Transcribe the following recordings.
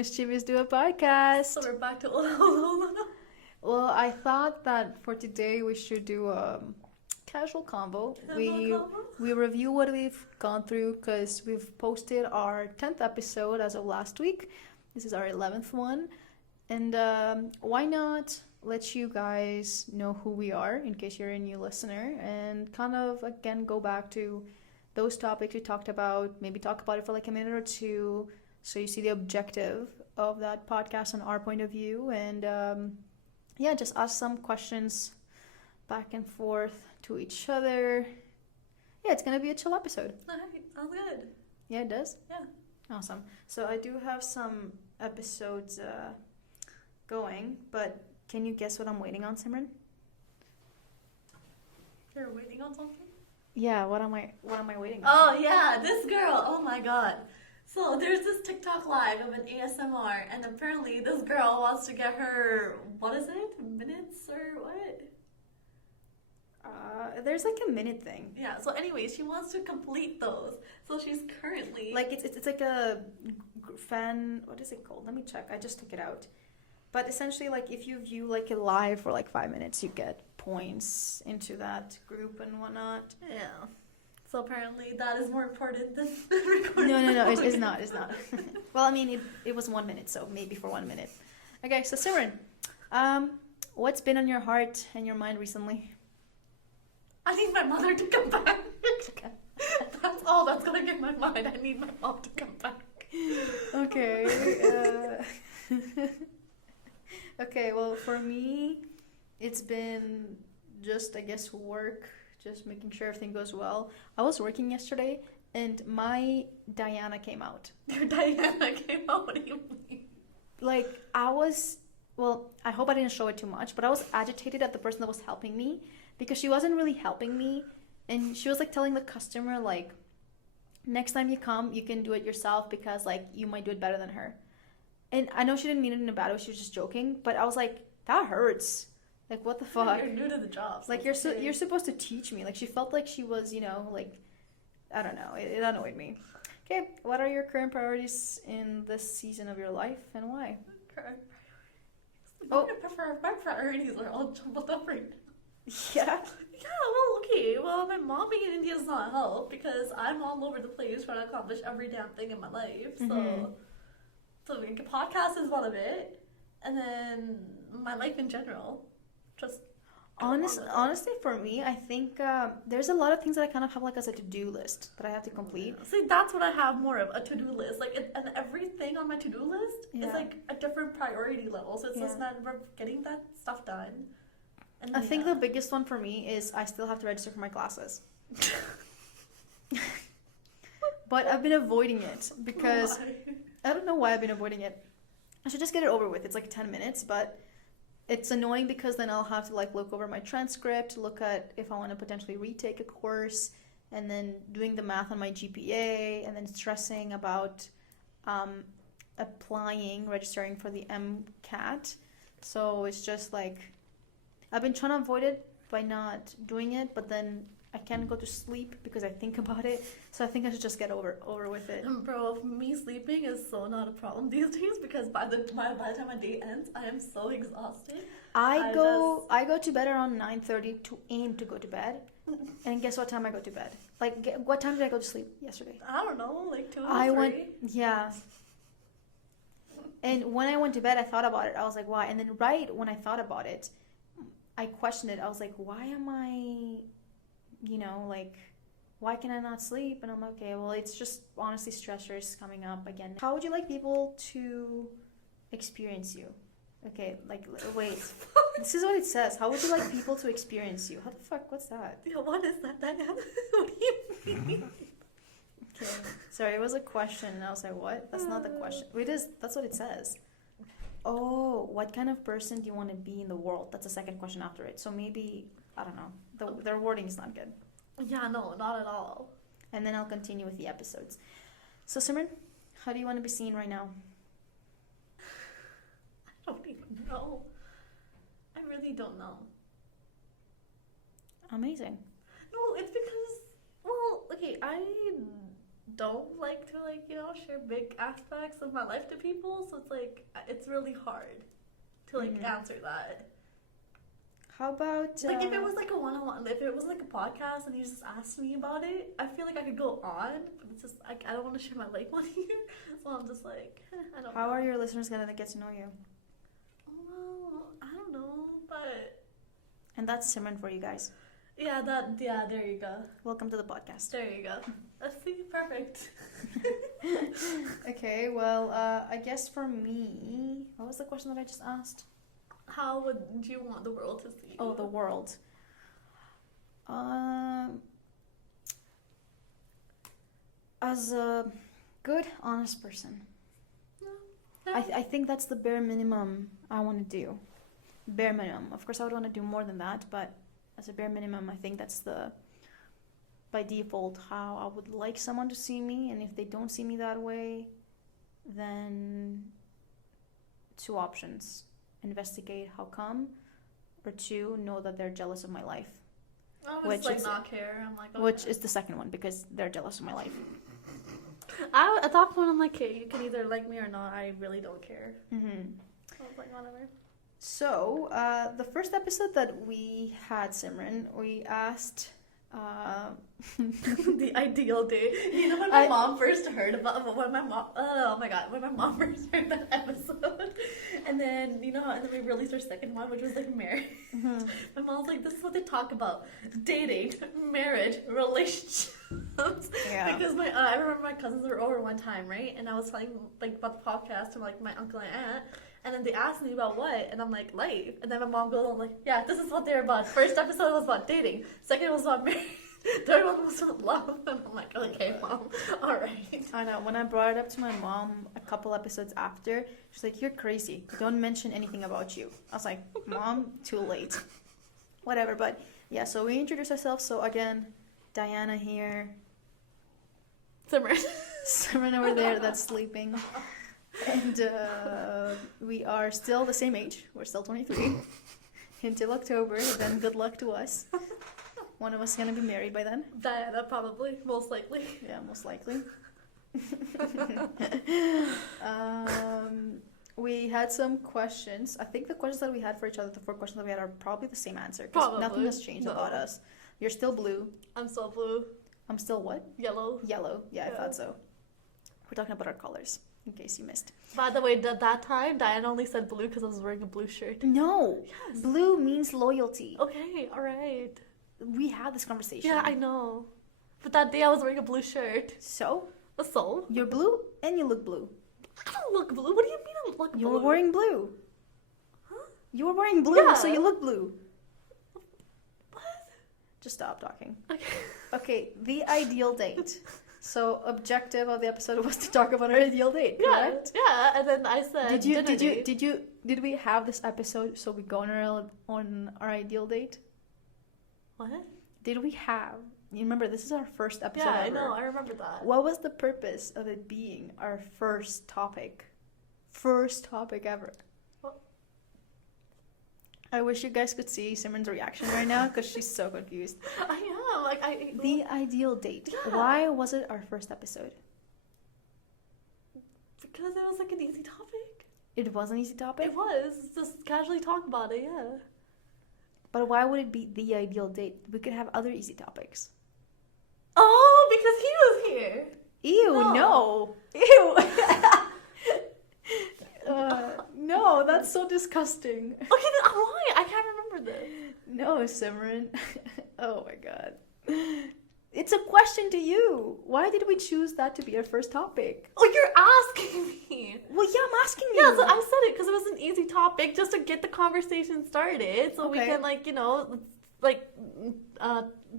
Mischievous do a podcast. So we're back to Well, I thought that for today we should do a casual combo. We review what we've gone through because we've posted our 10th episode as of last week. This is our 11th one. And why not let you guys know who we are in case you're a new listener and kind of, again, go back to those topics we talked about, maybe talk about it for like a minute or two so you see the objective of that podcast and our point of view. And just ask some questions back and forth to each other. Yeah, it's going to be a chill episode. Sounds good. Yeah, it does? Yeah. Awesome. So I do have some episodes going, but can you guess what I'm waiting on, Simran? You're waiting on something? Yeah, what am I waiting on? Oh yeah, this girl. Oh my god. So there's this TikTok live of an ASMR, and apparently this girl wants to get her, what is it? Minutes or what? There's like a minute thing. Yeah, so anyways, she wants to complete those. So she's currently... Like, it's like a fan... What is it called? Let me check. I just took it out. But essentially, like, if you view, like, a live for, like, 5 minutes, you get points into that group and whatnot. Yeah. So apparently that is more important than recording. No, it's not. Well, I mean, it was 1 minute, so maybe for 1 minute. Okay, so Simran, what's been on your heart and your mind recently? I need my mother to come back. That's all that's gonna get my mind. I need my mom to come back. Okay. Okay, well, for me, it's been just, I guess, work, just making sure everything goes well. I was working yesterday, and my Diana came out. Your Diana came out? What do you mean? Like, I hope I didn't show it too much, but I was agitated at the person that was helping me because she wasn't really helping me, and she was, like, telling the customer, like, next time you come, you can do it yourself because, like, you might do it better than her. And I know she didn't mean it in a bad way, she was just joking, but I was like, that hurts. Like, what the fuck? You're new to the job. So like, you're supposed to teach me. Like, she felt like she was, like, I don't know. It annoyed me. Okay, what are your current priorities in this season of your life and why? My priorities are all jumbled up right now. Yeah? Yeah, well, okay. Well, my mom being in India does not help because I'm all over the place trying to accomplish every damn thing in my life. So like, a podcast is one of it. And then my life in general. Just honestly, for me, I think there's a lot of things that I kind of have like as a to-do list that I have to complete. See, that's what I have more of, a to-do list. Like, and everything on my to-do list is like a different priority level. So it's just a matter of getting that stuff done. And I think the biggest one for me is I still have to register for my classes. But I've been avoiding it because... Why? I don't know why I've been avoiding it. I should just get it over with. It's like 10 minutes, but it's annoying because then I'll have to like look over my transcript, look at if I want to potentially retake a course, and then doing the math on my GPA, and then stressing about registering for the MCAT. So it's just like, I've been trying to avoid it by not doing it, but then I can't go to sleep because I think about it. So I think I should just get over with it. Bro, me sleeping is so not a problem these days because by the time my day ends, I am so exhausted. I go to bed around 9:30 to aim to go to bed. And guess what time I go to bed? Like, what time did I go to sleep yesterday? I don't know, like 2 or 3. Yeah. And when I went to bed, I thought about it. I was like, why? And then right when I thought about it, I questioned it. I was like, why am I... like, why can I not sleep? And I'm like, okay, well, it's just honestly stressors coming up again. How would you like people to experience you? Okay, like, wait. This is what it says. How would you like people to experience you? How the fuck? What's that? Yeah, what is that? What do you mean? Okay, sorry, it was a question. And I was like, what? That's not the question. That's what it says. Oh, what kind of person do you want to be in the world? That's the second question after it. So maybe... I don't know. Their wording is not good. Yeah, no, not at all. And then I'll continue with the episodes. So, Simran, how do you want to be seen right now? I don't even know. I really don't know. Amazing. No, it's because, well, okay, I don't like to share big aspects of my life to people, so it's like it's really hard to answer that. How about like if it was like a one-on-one, if it was like a podcast and you just asked me about it, I feel like I could go on, but it's just like I don't want to share my life on here, so I'm just like I don't. How know. are your listeners gonna get to know you? Well, I don't know, but And that's Simran for you guys. yeah, there you go. Welcome to the podcast. There you go. Let's see, perfect. Okay, well, I guess for me, what was the question that I just asked? How would you want the world to see you? Oh, the world. As a good, honest person. Yeah. I think that's the bare minimum I want to do. Bare minimum. Of course, I would want to do more than that, but as a bare minimum, I think that's by default, how I would like someone to see me. And if they don't see me that way, then 2 options. Investigate how come, or 2, know that they're jealous of my life. I would just not care. I'm like, okay. Which is the second one, because they're jealous of my life. At that point, I'm like, okay, you can either like me or not. I really don't care. Mm-hmm. I was like, whatever. So, the first episode that we had, Simran, we asked the ideal date. You know when my mom first heard about when my mom first heard that episode, and then and then we released our second one, which was like marriage. Mm-hmm. My mom's like, this is what they talk about: dating, marriage, relationships. Yeah. Because I remember my cousins were over one time, right? And I was telling like about the podcast to like my uncle and aunt. And then they asked me about what, and I'm like, life. And then my mom goes on like, yeah, this is what they're about. First episode was about dating. Second was about marriage. Third one was about love. And I'm like, okay, Mom, all right. I know. When I brought it up to my mom a couple episodes after, she's like, you're crazy. Don't mention anything about you. I was like, Mom, too late. Whatever. But yeah, so we introduced ourselves. So again, Diana here. Simran over there that's sleeping. And we are still the same age. We're still 23 until October. Then good luck to us. One of us is going to be married by then. Diana, probably. Most likely. Yeah, most likely. We had some questions. I think the questions that we had for each other, the 4 questions that we had, are probably the same answer. Because nothing has changed about us. You're still blue. I'm still blue. I'm still what? Yellow. Yellow. Yeah, I thought so. We're talking about our colors. In case you missed. By the way, that time, Diana only said blue because I was wearing a blue shirt. No. Yes. Blue means loyalty. Okay, all right. We had this conversation. Yeah, I know. But that day I was wearing a blue shirt. So? So? You're blue and you look blue. I don't look blue. What do you mean I look blue? You were wearing blue. Huh? You were wearing blue, Yeah. so you look blue. What? Just stop talking. Okay. Okay, the ideal date. So, objective of the episode was to talk about our ideal date, correct? Yeah, and then I said, did we have this episode so we go on our ideal date? What? Did we have? You remember, this is our first episode Yeah, ever. I know, I remember that. What was the purpose of it being our first topic? First topic ever. What? I wish you guys could see Simran's reaction right now because she's so confused. I am, The ideal date. Yeah. Why was it our first episode? Because it was like an easy topic. It was an easy topic? It was. Just casually talk about it, yeah. But why would it be the ideal date? We could have other easy topics. Oh, because he was here. Ew, no. Ew. No, that's so disgusting. Okay, then why? I can't remember this. No, Simran. Oh my god. It's a question to you. Why did we choose that to be our first topic? Oh, you're asking me. Well, yeah, I'm asking you. Yeah, so I said it because it was an easy topic just to get the conversation started, so we Okay. can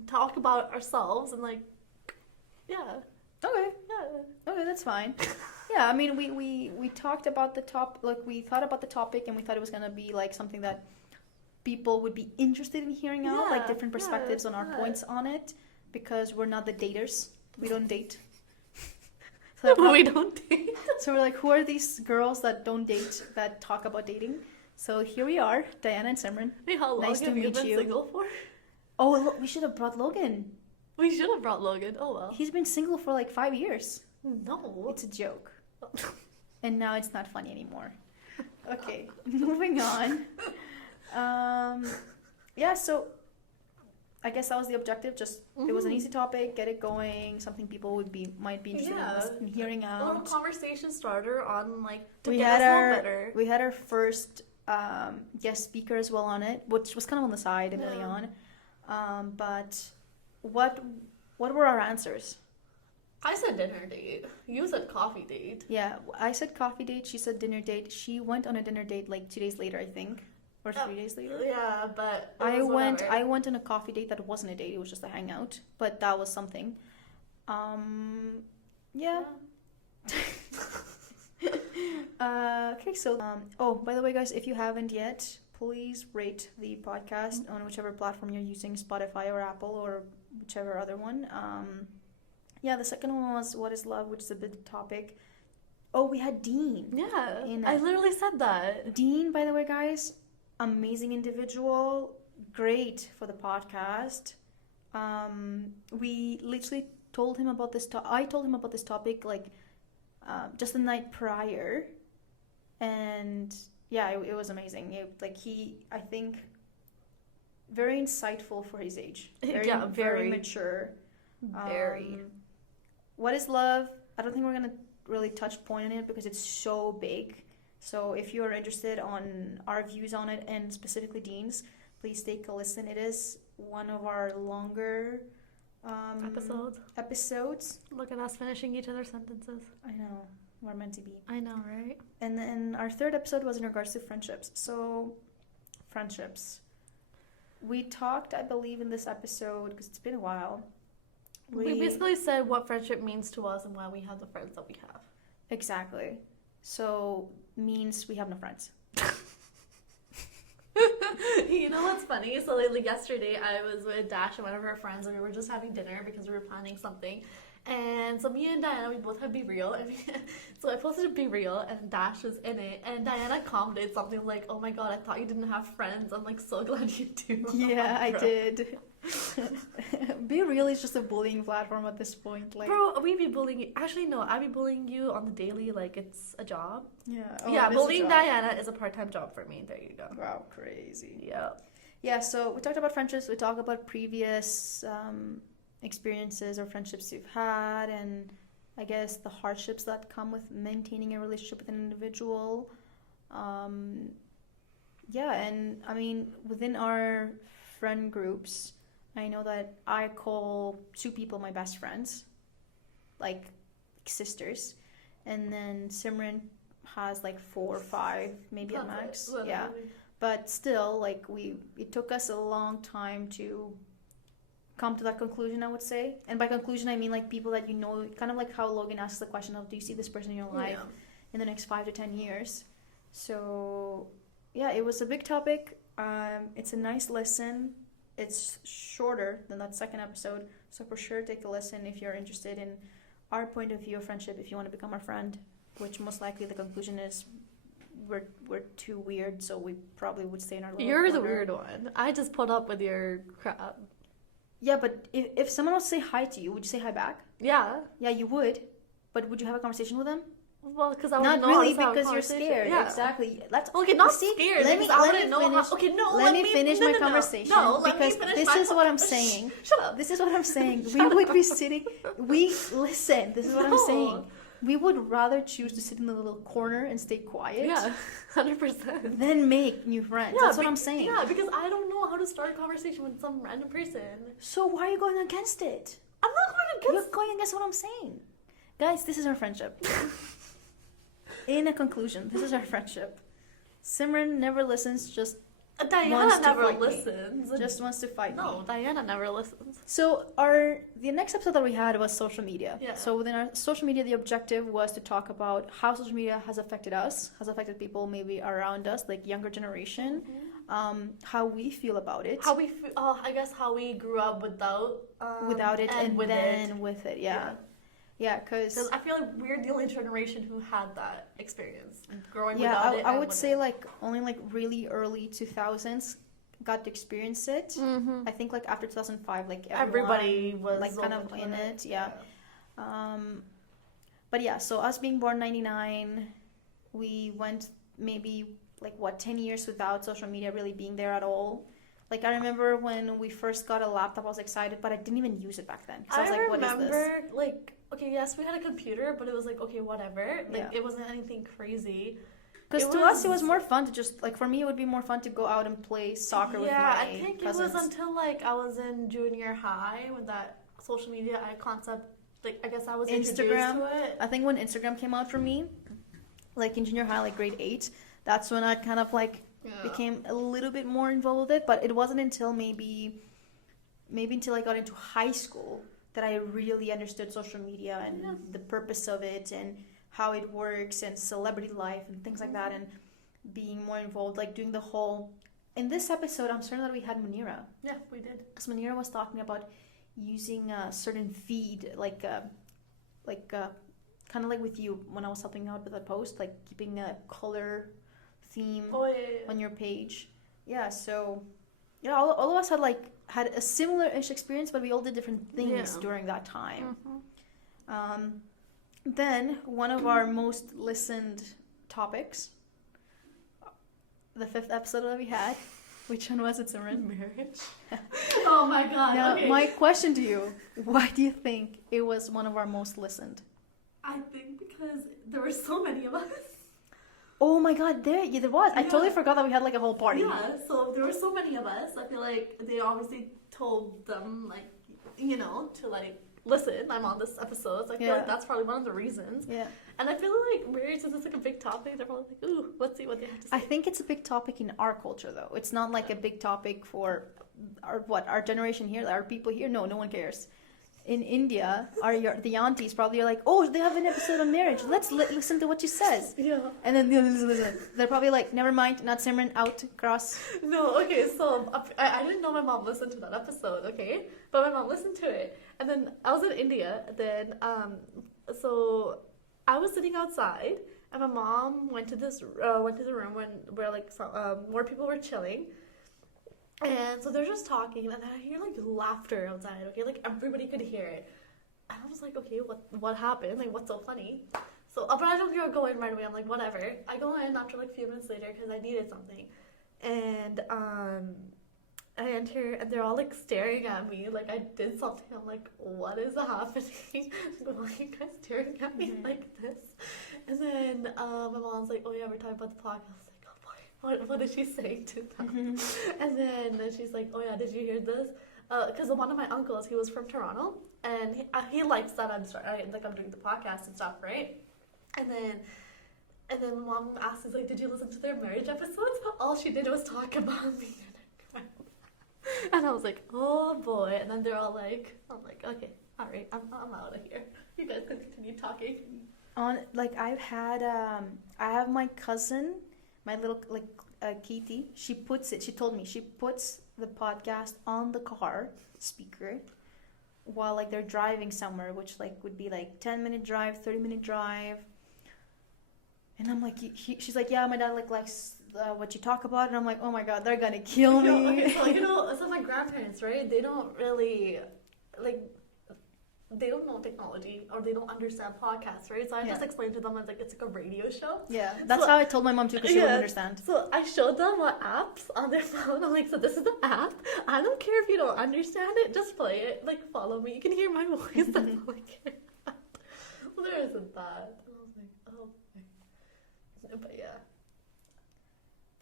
talk about ourselves and yeah. Okay. Yeah. Okay, that's fine. Yeah, I mean, we talked about the we thought about the topic and we thought it was gonna be like something that people would be interested in hearing out, like different perspectives on our points on it, because we're not the daters. We don't date. So We don't date. So we're like, who are these girls that don't date, that talk about dating? So here we are, Diana and Simran. Hey, how long Nice to have you meet been you. single for? Oh, look, we should have brought Logan. We should have brought Logan. Oh well. He's been single for like 5 years. No. It's a joke. And now it's not funny anymore. Okay, moving on. Yeah, so I guess that was the objective. Just it was an easy topic, get it going, something people might be interested in hearing out. A little conversation starter on like to we get had us a our little better. we had our first guest speaker as well on it, which was kind of on the side and early on. But what were our answers? I said dinner date. You said coffee date. Yeah, I said coffee date. She said dinner date. She went on a dinner date like 2 days later, I think, or 3 days later. Yeah, but I went on a coffee date that wasn't a date. It was just a hangout, but that was something. Yeah. Okay, so oh, by the way, guys, if you haven't yet, please rate the podcast on whichever platform you're using, Spotify or Apple or whichever other one. Yeah, the second one was What is Love, which is a big topic. Oh, we had Dean. Yeah, I literally said that. Dean, by the way, guys, amazing individual, great for the podcast. We literally told him about this. I told him about this topic like just the night prior, and yeah, it was amazing. I think, very insightful for his age. Very mature. Very. What is Love? I don't think we're gonna really touch point on it because it's so big. So if you are interested on our views on it and specifically Dean's, please take a listen. It is one of our longer episodes. Look at us finishing each other's sentences. I know, we're meant to be. I know, right? And then our third episode was in regards to friendships. So, friendships. We talked, I believe, in this episode, because it's been a while. We basically said what friendship means to us and why we have the friends that we have. Exactly. So, means we have no friends. You know what's funny? So like yesterday I was with Dash and one of her friends and we were just having dinner because we were planning something. And so me and Diana, we both had Be Real. And so I posted Be Real and Dash was in it. And Diana commented something like, "Oh my god, I thought you didn't have friends. I'm like so glad you do." Yeah, I did. Be Real is just a bullying platform at this point. Like, bro, we be bullying you. Actually, no, I be bullying you on the daily like it's a job. Yeah. Yeah, bullying Diana is a part-time job for me. There you go. Wow, crazy. Yeah. Yeah, so we talked about friendships. We talked about previous experiences or friendships you've had, and I guess the hardships that come with maintaining a relationship with an individual. Yeah, and I mean, within our friend groups, I know that I call 2 people my best friends, like sisters, and then Simran has like 4 or 5, maybe at max. Yeah, but still, like it took us a long time to come to that conclusion, I would say. And by conclusion, I mean like people that you know, kind of like how Logan asks the question of, do you see this person in your life in the next 5 to 10 years? So yeah, it was a big topic. It's a nice listen. It's shorter than that second episode, so for sure take a listen if you're interested in our point of view of friendship, if you want to become our friend, which most likely the conclusion is we're too weird, so we probably would stay in our little You're corner. the weird one. I just put up with your crap. Yeah, but if someone else say hi to you, would you say hi back? Yeah. Yeah, you would. But would you have a conversation with them? Well, because I would not know really how to have a because you're conversation. scared. Yeah. Exactly. That's okay. Not see, scared. Let me finish. Okay, no. Let me finish my conversation. No, because this is what I'm saying. Shut up. This is what I'm saying. We would be sitting. Listen. This is what I'm saying. We would rather choose to sit in the little corner and stay quiet. Yeah, 100%. Than make new friends. Yeah, that's what I'm saying. Yeah, because I don't know how to start a conversation with some random person. So why are you going against it? I'm not going against. You're going against what I'm saying, guys. This is our friendship. In a conclusion, this is our friendship. Simran never listens, just Diana never listens. Just wants to fight me. No, Diana never listens. So the next episode that we had was social media. Yeah. So within our social media, the objective was to talk about how social media has affected us, has affected people maybe around us, like younger generation, how we feel about it. How we feel, I guess how we grew up without it and with then with it. Yeah. Yeah, because I feel like we're the only generation who had that experience growing without it. I would say like only like really early 2000s got to experience it. I think like after 2005, like Everybody was like kind of in it. Yeah. But yeah, so us being born 99, we went maybe like 10 years without social media really being there at all. Like I remember when we first got a laptop, I was excited, but I didn't even use it back then. I was like, what is this? Like, okay, yes, we had a computer, but it was like, okay, whatever. Like, it wasn't anything crazy. Because to us, it was more fun to just, like, for me, it would be more fun to go out and play soccer with my cousins. Yeah, I think it was until, like, I was in junior high when that social media concept, like, I guess I was introduced to it. I think when Instagram came out for me, like, in junior high, like, grade 8, that's when I kind of, like, became a little bit more involved with it. But it wasn't until maybe until I got into high school that I really understood social media and the purpose of it and how it works and celebrity life and things like that, and being more involved, like doing the whole... In this episode, I'm certain that we had Munira. Yeah, we did. Because Munira was talking about using a certain feed, like kind of like with you when I was helping out with a post, like keeping a color theme on your page. Yeah, so yeah, all of us had a similar-ish experience, but we all did different things during that time. Then one of our most listened topics, the 5th episode that we had, which one was it, Simran? Marriage. Oh my god. Now, okay. My question to you, why do you think it was one of our most listened? I think because there were so many of us. Oh my god, there was. I totally forgot that we had like a whole party. Yeah, so there were so many of us. I feel like they obviously told them, like, you know, to like, listen, I'm on this episode. So I feel like that's probably one of the reasons. Yeah. And I feel like marriage is like a big topic. They're probably like, ooh, let's see what they have to say. I think it's a big topic in our culture though. It's not like a big topic for our generation here, our people here. No one cares. In India, the aunties probably are like, oh, they have an episode on marriage. Let's listen to what she says. Yeah. And then listen. They're probably like, never mind, not Simran, out, cross. No, okay, so I didn't know my mom listened to that episode, okay? But my mom listened to it. And then I was in India, then, so I was sitting outside, and my mom went to the room where like more people were chilling. And so they're just talking, and then I hear like laughter outside, okay? Like everybody could hear it. And I was like, okay, what happened? Like, what's so funny? So, but I don't go in right away. I'm like, whatever. I go in after like a few minutes later because I needed something. And I enter, and they're all like staring at me like I did something. I'm like, what is happening? Why are you guys staring at me like this? And then my mom's like, oh yeah, we're talking about the podcast. What is she saying to them? And then she's like, oh yeah, did you hear this? Because one of my uncles, he was from Toronto, and he likes that I'm doing the podcast and stuff, right? And then mom asked us like, did you listen to their marriage episodes? All she did was talk about me. And I was like, oh boy. And then they're all like, I'm like, okay, all right, I'm out of here. You guys can continue talking. I have my cousin, my little Katie, she told me she puts the podcast on the car speaker while like they're driving somewhere, which like would be like 10-minute drive, 30-minute drive. And I'm like, she's like, yeah, my dad likes what you talk about. And I'm like, oh my god, they're gonna kill me. So my grandparents, right? They don't really they don't know technology or they don't understand podcasts, right? So I just explained to them as like it's like a radio show. Yeah, that's how I told my mom too, because she wouldn't understand. So I showed them what apps on their phone. I'm like, so this is the app. I don't care if you don't understand it. Just play it. Like, follow me. You can hear my voice. That's all I care about. Well, there isn't that. And I was like, oh. But yeah.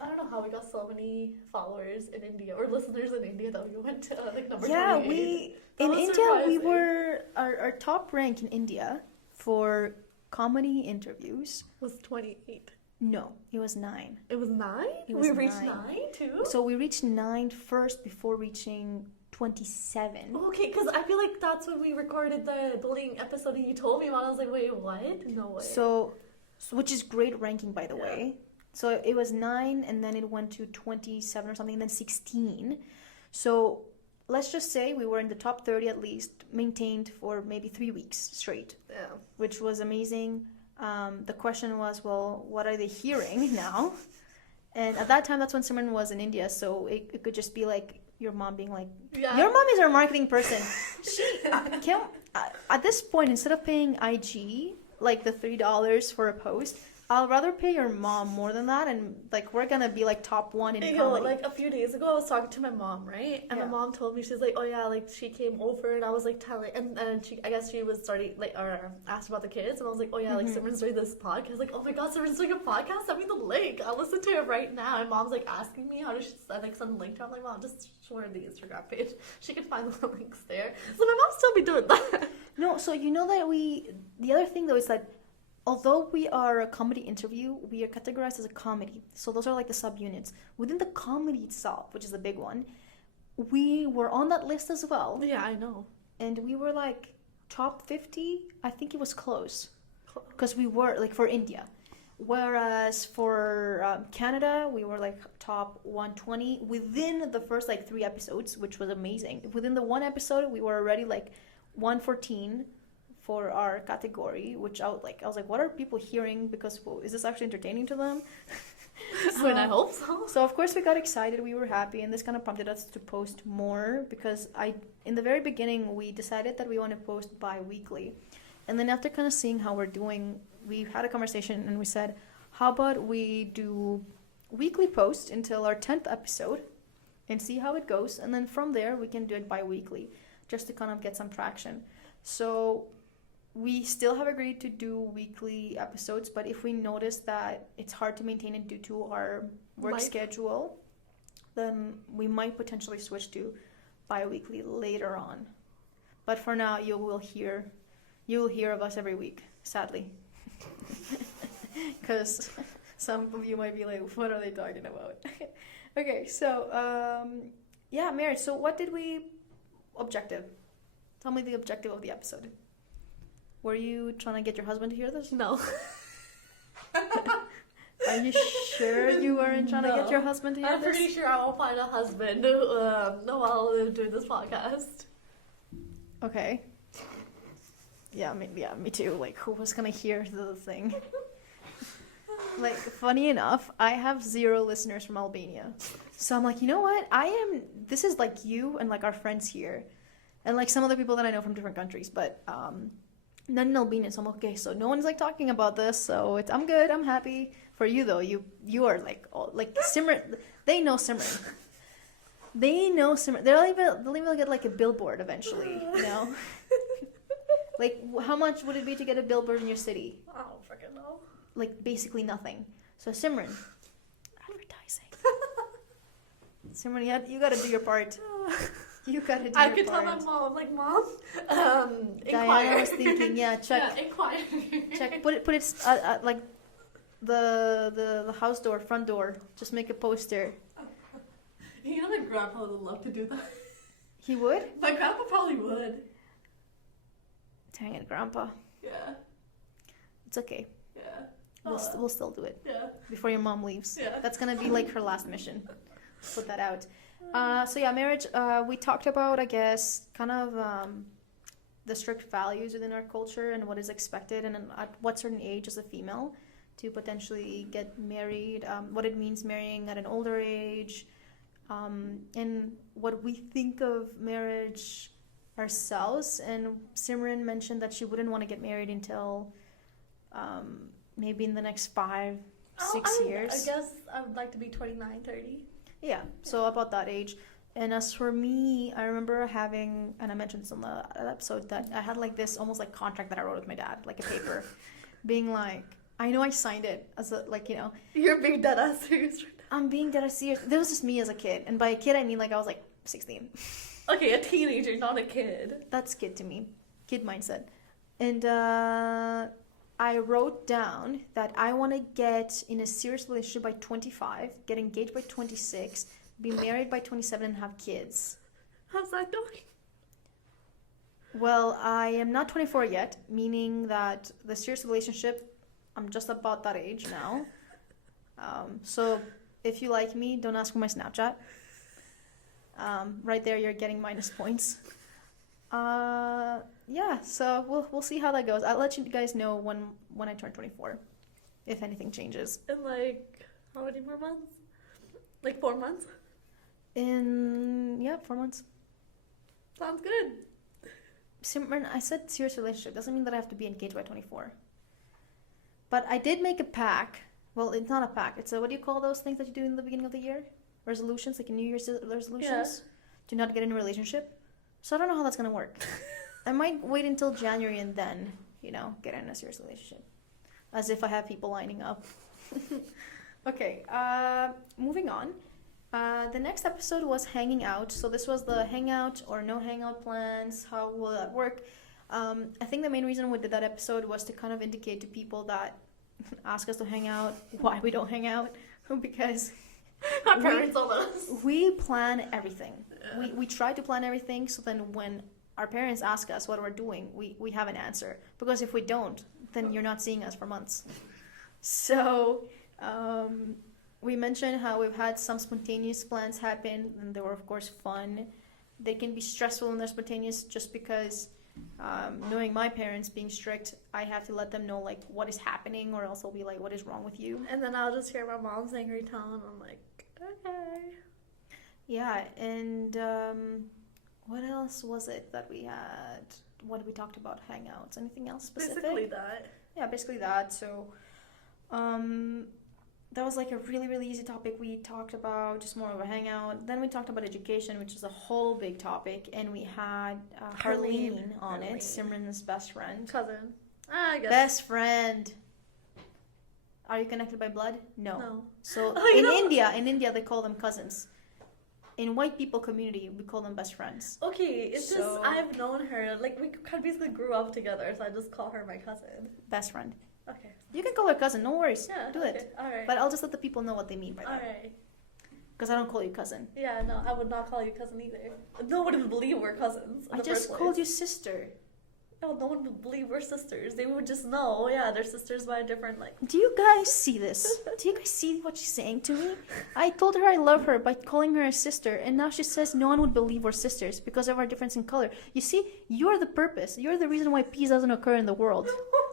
I don't know how we got so many followers in India or listeners in India that we went to like number 28. In India we were our top rank in India for comedy interviews was 28. No, it was 9. It was 9? We reached 9 too? So we reached 9 first before reaching 27. Okay, because I feel like that's when we recorded the bullying episode and you told me about it. I was like, wait, what? No way. So which is great ranking, by the way. So it was 9, and then it went to 27 or something, and then 16. So let's just say we were in the top 30 at least, maintained for maybe 3 weeks straight. Yeah. Which was amazing. The question was, well, what are they hearing now? And at that time, that's when Simran was in India, so it could just be like your mom being like, Yeah. your mom is our marketing person. She can at this point, instead of paying IG like the $3 for a post, I'll rather pay your mom more than that, and like we're gonna be like top one in comedy. Like a few days ago, I was talking to my mom, right? And Yeah. my mom told me, she's like, oh yeah, like she came over, and I was like telling, and she, I guess she was starting like, or asked about the kids, and I was like, oh yeah, like Simran's doing this podcast. Like, oh my god, Simran's doing a podcast. Send me the link. I'll listen to it right now. And mom's like asking me how to like send the link to her. I'm like, mom, just show her the Instagram page. She can find the links there. So my mom still be doing that. No, so you know that the other thing though is that although we are a comedy interview, we are categorized as a comedy. So those are like the subunits. Within the comedy itself, which is the big one, we were on that list as well. Yeah, I know. And we were like top 50. I think it was close. Because we were like for India. Whereas for Canada, we were like top 120 within the first like 3 episodes, which was amazing. Within the 1 episode, we were already like 114 for our category, which I was like, what are people hearing? Because is this actually entertaining to them? So, and I hope so. So of course we got excited, we were happy, and this kind of prompted us to post more because in the very beginning we decided that we want to post bi-weekly, and then after kind of seeing how we're doing, we had a conversation and we said, how about we do weekly post until our 10th episode and see how it goes, and then from there we can do it bi-weekly just to kind of get some traction. So we still have agreed to do weekly episodes, but if we notice that it's hard to maintain it due to our work schedule, then we might potentially switch to bi-weekly later on. But for now, you will hear of us every week, sadly. Because some of you might be like, what are they talking about? Okay, so, yeah, marriage. So what did we... Objective. Tell me the objective of the episode. Were you trying to get your husband to hear this? No. Are you sure you weren't trying to get your husband to hear I'm this? pretty sure I will find a husband while doing this podcast. Okay. Yeah, me too. Like, who was gonna hear the thing? Like, funny enough, I have 0 listeners from Albania. So I'm like, you know what? This is like you and like our friends here. And like some other people that I know from different countries, but none in Albania, so I'm okay. So no one's like talking about this, so I'm good. I'm happy for you though. You are like Simran. They know Simran. They know Simran. They'll even get like a billboard eventually. You know, like how much would it be to get a billboard in your city? I don't freaking know. Like basically nothing. So Simran, advertising. Simran, you got to do your part. You gotta do I your could part. tell my mom, like, Mom, Diana was thinking, yeah, check. Yeah, inquire. Check. Put it like the house door, front door. Just make a poster. You know, my grandpa would love to do that. He would? My grandpa probably would. Dang it, Grandpa. Yeah. It's okay. Yeah. We'll still do it Yeah. before your mom leaves. Yeah. That's gonna be like her last mission. Put that out. So yeah, marriage. We talked about, I guess, kind of the strict values within our culture and what is expected, and at what certain age as a female to potentially get married, what it means marrying at an older age, and what we think of marriage ourselves. And Simran mentioned that she wouldn't want to get married until maybe in the next 5-6 years. I guess I would like to be 29, 30. Yeah, so about that age. And as for me, I remember having, and I mentioned this on the episode, that I had like this almost like contract that I wrote with my dad, like a paper, being like, I know I signed it as a, like, you know. You're being dead ass serious right now. I'm being dead ass serious. This was just me as a kid. And by a kid, I mean like I was like 16. Okay, a teenager, not a kid. That's kid to me. Kid mindset. And I wrote down that I want to get in a serious relationship by 25, get engaged by 26, be married by 27, and have kids. How's that going? Well, I am not 24 yet, meaning that the serious relationship, I'm just about that age now. So if you like me, don't ask for my Snapchat. Right there, you're getting minus points. Yeah, so we'll see how that goes. I'll let you guys know when I turn 24, if anything changes. In like How many more months? Like 4 months? 4 months. Sounds good. Simran, I said serious relationship. Doesn't mean that I have to be engaged by 24. But I did make a pact. Well, it's not a pact. It's a, what do you call those things that you do in the beginning of the year? Resolutions, like New Year's resolutions. Yeah. Do not get in a relationship. So I don't know how that's gonna work. I might wait until January and then, get in a serious relationship. As if I have people lining up. Okay, moving on. The next episode was hanging out. So this was the hangout or no hangout plans. How will that work? I think the main reason we did that episode was to kind of indicate to people that ask us to hang out why we don't hang out. Because our parents told us. We plan everything. Yeah. We try to plan everything so then when our parents ask us what we're doing, we have an answer. Because if we don't, then you're not seeing us for months. So we mentioned how we've had some spontaneous plans happen, and they were of course fun. They can be stressful when they're spontaneous just because knowing my parents being strict, I have to let them know like what is happening, or else I'll be like, what is wrong with you? And then I'll just hear my mom's angry tone. I'm like, okay. Yeah, and what else was it that we had? What did we talked about? Hangouts? Anything else specific? Basically that. Yeah, basically that. So, that was like a really, really easy topic. We talked about just more of a hangout. Then we talked about education, which is a whole big topic. And we had Harleen on it, Simran's best friend. Cousin. I guess. Best friend. Are you connected by blood? No. So in India, they call them cousins. In white people community, we call them best friends. Okay, it's just I've known her. Like we kind of basically grew up together, so I just call her my cousin. Best friend. Okay. You can call her cousin, no worries. Yeah, Do it. Alright. But I'll just let the people know what they mean by that. Alright. Because I don't call you cousin. Yeah, no, I would not call you cousin either. Nobody would believe we're cousins. I just called you sister. No, no one would believe we're sisters. They would just know, oh yeah, they're sisters by a different, like... Do you guys see this? Do you guys see what she's saying to me? I told her I love her by calling her a sister, and now she says no one would believe we're sisters because of our difference in color. You see, you're the purpose. You're the reason why peace doesn't occur in the world.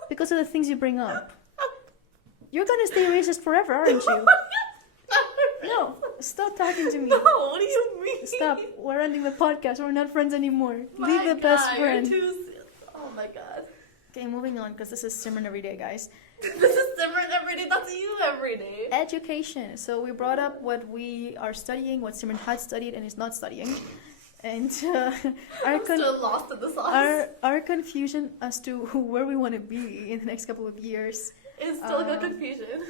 Because of the things you bring up. You're gonna stay racist forever, aren't you? No, stop talking to me. No, what do you mean? Stop. We're ending the podcast. We're not friends anymore. My Leave the best God, friend. Oh my God. Okay, moving on, because this is Simran every day, guys. This is Simran every day. That's you every day. Education. So we brought up what we are studying, what Simran had studied and is not studying. And I'm still lost in the sauce. our confusion as to where we want to be in the next couple of years. It's still good confusion.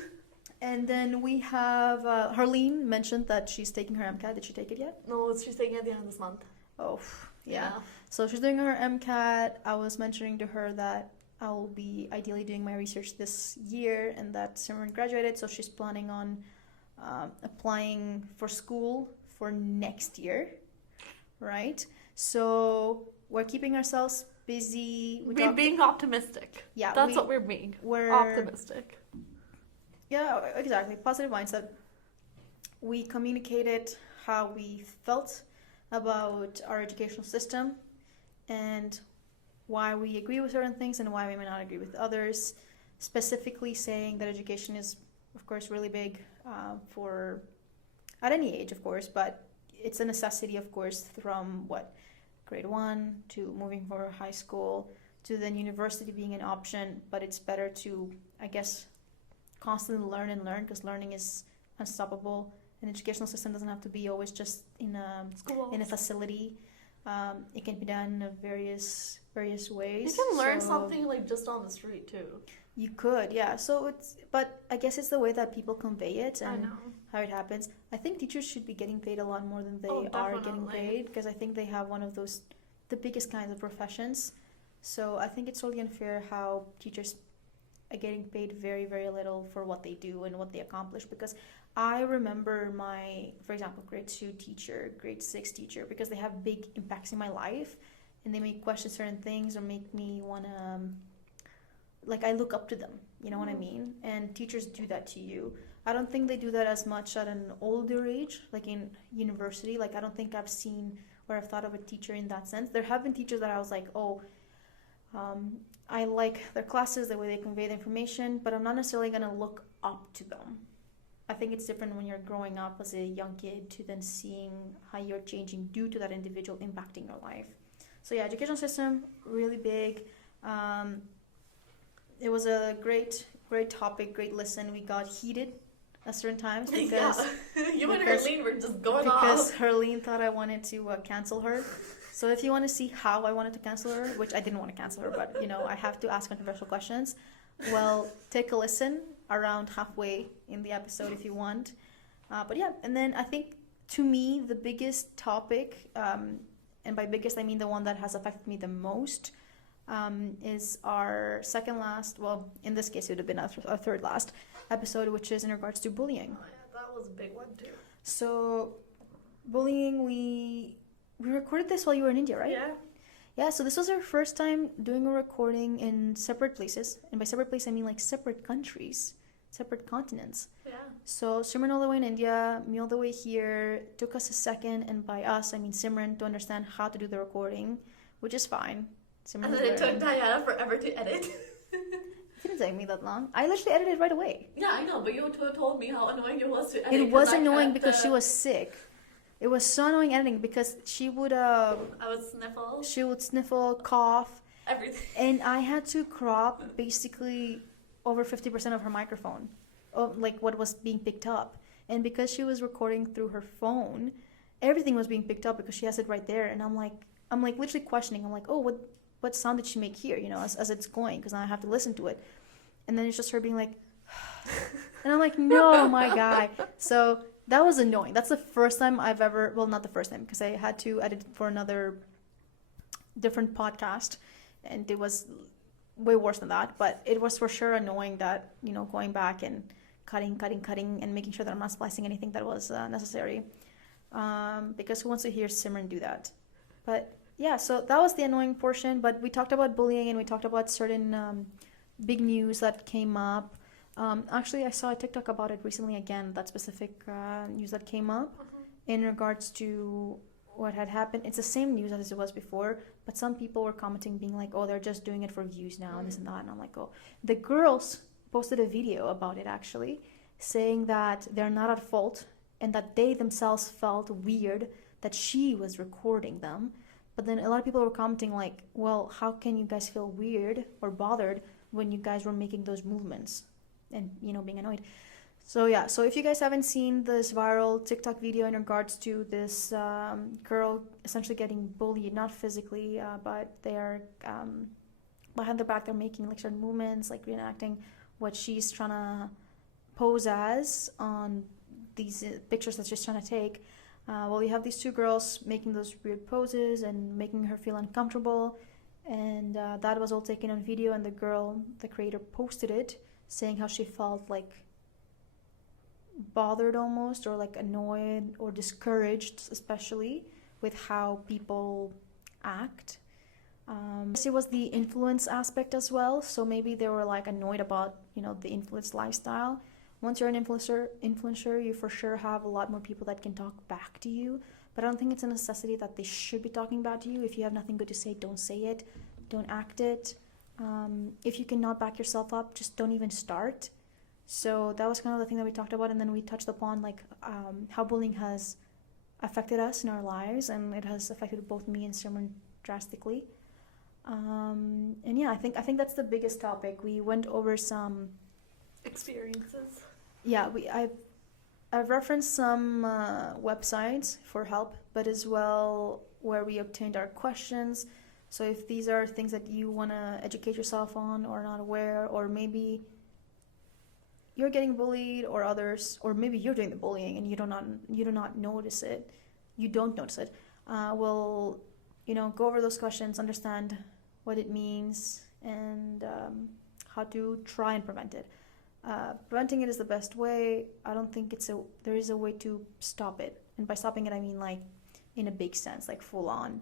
And then we have Harleen mentioned that she's taking her MCAT. Did she take it yet? No, she's taking it at the end of this month. Oh, yeah. So she's doing her MCAT. I was mentioning to her that I will be ideally doing my research this year, and that Simran graduated, so she's planning on applying for school for next year, right? So we're keeping ourselves busy. We're being optimistic. Yeah, that's what we're being. We're optimistic. Yeah, exactly. Positive mindset. We communicated how we felt about our educational system and why we agree with certain things and why we may not agree with others. Specifically saying that education is, of course, really big for at any age, of course, but it's a necessity, of course, from grade 1 to moving for high school to then university being an option. But it's better to, I guess, constantly learn and learn, because learning is unstoppable. An educational system doesn't have to be always just in a facility. It can be done in various ways. You can learn something like just on the street too. You could, yeah. So but I guess it's the way that people convey it and how it happens. I think teachers should be getting paid a lot more than they are getting paid, because I think they have one of the biggest kinds of professions. So I think it's totally unfair how teachers are getting paid very, very little for what they do and what they accomplish. Because I remember my, for example, grade 2 teacher, grade 6 teacher, because they have big impacts in my life and they make question certain things or make me want to, I look up to them, you know what I mean? And teachers do that to you. I don't think they do that as much at an older age, like in university. I don't think I've seen or I've thought of a teacher in that sense. There have been teachers that I was like, I like their classes, the way they convey the information, but I'm not necessarily going to look up to them. I think it's different when you're growing up as a young kid to then seeing how you're changing due to that individual impacting your life. So yeah, education system really big. It was a great topic, great listen. We got heated at certain times because You and Herlene were just going off. because Herlene thought I wanted to cancel her. So if you want to see how I wanted to cancel her, which I didn't want to cancel her, but I have to ask controversial questions. Well, take a listen around halfway in the episode if you want. But yeah, and then I think to me the biggest topic, and by biggest I mean the one that has affected me the most, is our second last, well, in this case it would have been our third last episode, which is in regards to bullying. Oh yeah, that was a big one too. So bullying, we recorded this while you were in India, right? Yeah, so this was our first time doing a recording in separate places. And by separate place, I mean like separate countries, separate continents. Yeah. So Simran all the way in India, me all the way here. Took us a second, and by us, I mean Simran, to understand how to do the recording, which is fine. Simran And was then it learning. took Diana forever to edit. It didn't take me that long. I literally edited right away. Yeah, I know, but you told me how annoying it was to edit. It was annoying because she was sick. It was so annoying editing because she would I would sniffle, cough, everything. and I had to crop basically over 50% of her microphone, like what was being picked up. And because she was recording through her phone, everything was being picked up because she has it right there. And I'm like literally questioning. I'm like, oh, what sound did she make here? As it's going, because now I have to listen to it. And then it's just her being like, and I'm like, no, my guy. So that was annoying. That's the first time I've ever, well, not the first time, because I had to edit for another different podcast, and it was way worse than that. But it was for sure annoying that, going back and cutting, and making sure that I'm not splicing anything that was necessary. Because who wants to hear Simran do that? But yeah, so that was the annoying portion. But we talked about bullying, and we talked about certain big news that came up. Actually, I saw a TikTok about it recently again, that specific news that came up in regards to what had happened. It's the same news as it was before, but some people were commenting being like, oh, they're just doing it for views now and this and that. And I'm like, oh, the girls posted a video about it actually, saying that they're not at fault and that they themselves felt weird that she was recording them. But then a lot of people were commenting like, well, how can you guys feel weird or bothered when you guys were making those movements? And being annoyed. So yeah, so if you guys haven't seen this viral TikTok video in regards to this girl essentially getting bullied, not physically, but they're behind their back, they're making like certain movements, like reenacting what she's trying to pose as on these pictures that she's trying to take. Well, you have these two girls making those weird poses and making her feel uncomfortable, and that was all taken on video, and the creator posted it, saying how she felt like bothered almost, or like annoyed or discouraged, especially with how people act. It was the influence aspect as well, so maybe they were like annoyed about the influence lifestyle. Once you're an influencer, you for sure have a lot more people that can talk back to you, but I don't think it's a necessity that they should be talking back to you. If you have nothing good to say, don't say it, don't act it. If you cannot back yourself up, just don't even start. So that was kind of the thing that we talked about, and then we touched upon like how bullying has affected us in our lives, and it has affected both me and Simran drastically. And yeah, I think that's the biggest topic. We went over some experiences. Yeah, I've referenced some websites for help, but as well where we obtained our questions. So if these are things that you want to educate yourself on or not aware, or maybe you're getting bullied or others, or maybe you're doing the bullying and you do not notice it, we'll go over those questions, understand what it means, and how to try and prevent it. Preventing it is the best way. I don't think there is a way to stop it, and by stopping it I mean like in a big sense, like full on.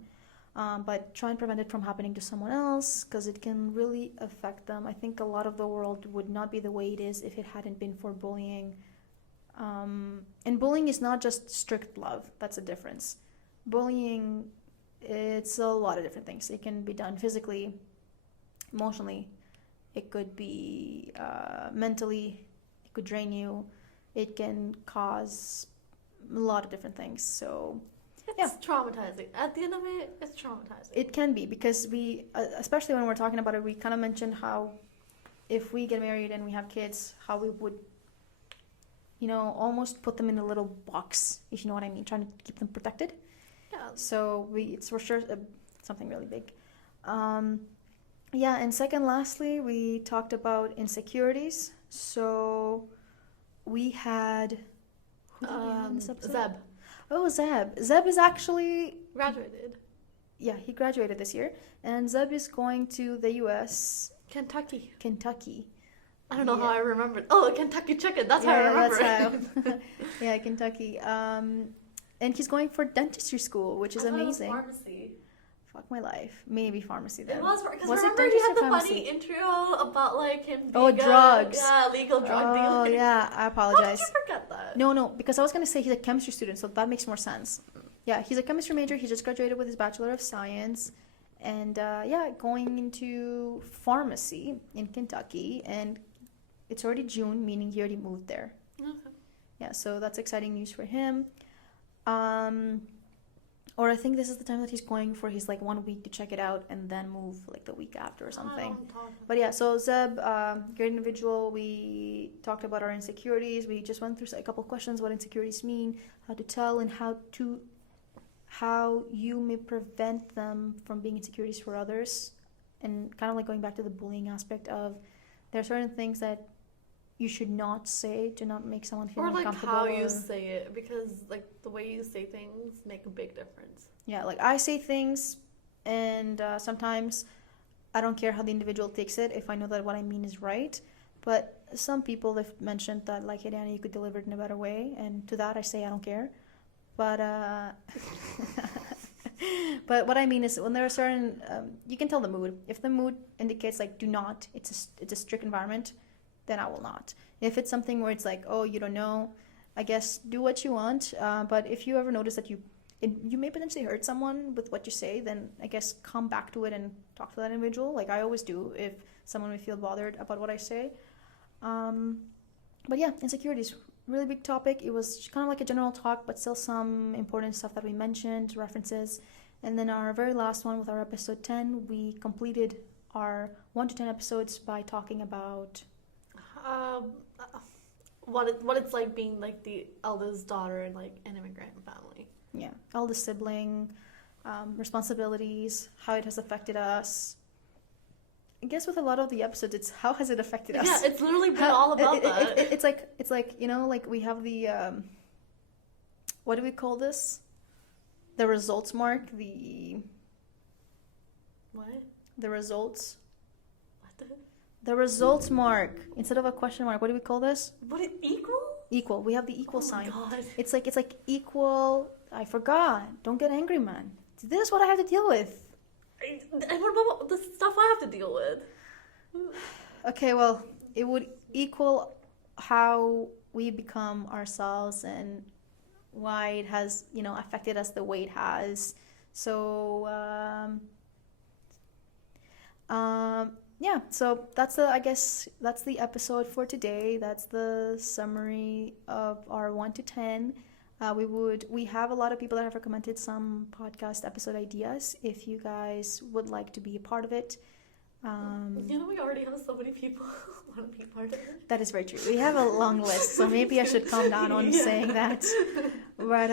But try and prevent it from happening to someone else, because it can really affect them. I think a lot of the world would not be the way it is if it hadn't been for bullying. And bullying is not just strict love. That's a difference. Bullying, it's a lot of different things. It can be done physically, emotionally. It could be mentally. It could drain you. it can cause a lot of different things. So It's traumatizing. At the end of it, it's traumatizing. it can be, because we, especially when we're talking about it, we kind of mentioned how if we get married and we have kids, how we would, almost put them in a little box, if you know what I mean, trying to keep them protected. Yeah. So it's for sure something really big. Yeah, and second, lastly, we talked about insecurities. So we had, who did we have in this episode? Zeb. Oh, Zeb. Zeb is actually, Graduated. yeah, he graduated this year, and Zeb is going to the U.S. Kentucky. I don't know how I remembered. Oh, Kentucky Chicken. That's how I remember it. Yeah, Kentucky. And he's going for dentistry school, which is amazing. It was pharmacy. Fuck my life. Maybe pharmacy then. It was, because Was it remember he had dentistry the or funny intro about like him being drugs. legal drug dealer. Oh, yeah, I apologize. How did you forget that? No, because I was going to say he's a chemistry student, so that makes more sense. Yeah, he's a chemistry major. He just graduated with his Bachelor of Science. And going into pharmacy in Kentucky. And it's already June, meaning he already moved there. Okay. Yeah, so that's exciting news for him. Or I think this is the time that he's going for his 1 week to check it out and then move the week after or something. But yeah, so Zeb, great individual. We talked about our insecurities. We just went through a couple questions, what insecurities mean, how to tell, and how you may prevent them from being insecurities for others. And kind of going back to the bullying aspect of, there are certain things that you should not say to not make someone feel uncomfortable. Or how you say it, because the way you say things make a big difference. Yeah, I say things, and sometimes I don't care how the individual takes it if I know that what I mean is right. But some people have mentioned that, hey, Danny, you could deliver it in a better way, and to that I say I don't care. But but what I mean is, when there are certain, you can tell the mood. If the mood indicates do not, it's a strict environment, then I will not. If it's something where it's oh, you don't know, I guess do what you want. But if you ever notice that you may potentially hurt someone with what you say, then I guess come back to it and talk to that individual. I always do if someone may feel bothered about what I say. But yeah, insecurities, really big topic. It was kind of a general talk, but still some important stuff that we mentioned, references. And then our very last one with our episode 10, we completed our 1 to 10 episodes by talking about what it's like being the eldest daughter in an immigrant family. Yeah, eldest sibling, responsibilities, how it has affected us. I guess with a lot of the episodes, it's how has it affected us. Yeah, it's literally been all about that. It's we have the what do we call this? The results mark. What? The results. What? The results mark instead of a question mark. What do we call this? What, equal? Equal. We have the equal sign. Oh my God. It's equal. I forgot. Don't get angry, man. This is what I have to deal with. And what about the stuff I have to deal with? Okay, well, it would equal how we become ourselves and why it has, affected us the way it has. So, yeah, so that's the episode for today. That's the summary of our 1 to 10. We have a lot of people that have recommended some podcast episode ideas. If you guys would like to be a part of it, we already have so many people who want to be part of it. That is very true. We have a long list, so maybe I should calm down on saying that. But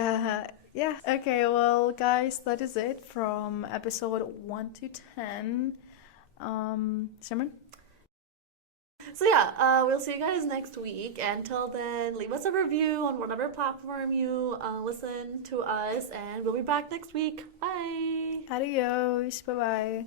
yeah. Okay, well, guys, that is it from episode 1 to 10. Simran? So yeah, we'll see you guys next week. Until then, leave us a review on whatever platform you listen to us, and we'll be back next week. Bye! Adios. Bye-bye.